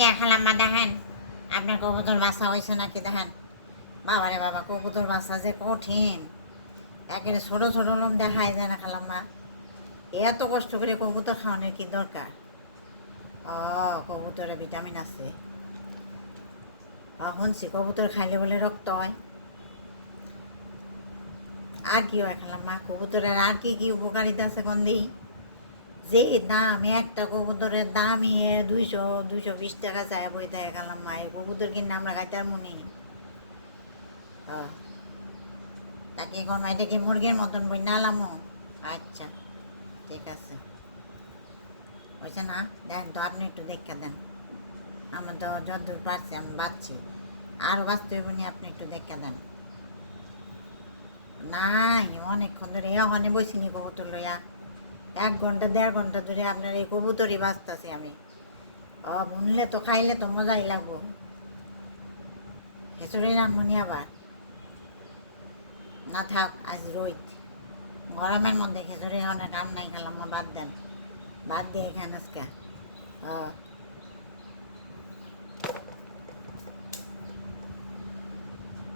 যে খালাম্মা দেখেন। আপনার কবুতর বাসা হয়েছে নাকি, দেখেন। বাবারে বাবা, কবুতর বাসা যে কঠিন। একেবারে ছোটো ছোটো লোম দেখাই যায় না খালাম্মা এত কষ্ট করে কবুতর খাওয়ানোর কি দরকার? ও, কবুতরে ভিটামিন আছে। শুনছি, কবুতর খাইলে বলে রক্ত হয়। আর কি হয় খালাম্মা কবুতরের আর কি কি উপকারিতা আছে দিই যে দাম, একটা কবুতরের দামই দুইশো দুইশো বিশ টাকা চায় বই থাকে খালাম্মা এই কবুতর কিনে আমরা খাইতার মনে তাকে কোন, এটা কি মুরগির মতন বই? নালামো আচ্ছা ঠিক আছে। হয়েছে না? দেখেন তো, আপনি একটু দেখা দেন। আমি তো যতদূর পারছি, আমি বাঁচছি। আরও বাঁচতে হইব নি, আপনি একটু দেখা দেন। নাই, অনেকক্ষণ ধরে ওখানে বসিনি কবুতর লইয়া। এক ঘণ্টা, দেড় ঘণ্টা ধরে আপনার এই কবুতরই বাঁচতেছি আমি। ও বুনলে তো খাইলে তো মজাই লাগবো। খেচুড়ি রানমনি আবার। না থাক, আজ রই গরমের মধ্যে খেচুড়ি অনেক রান্নাই খেলাম বাদ দেন। বাদ দিয়ে এখানে আজকে।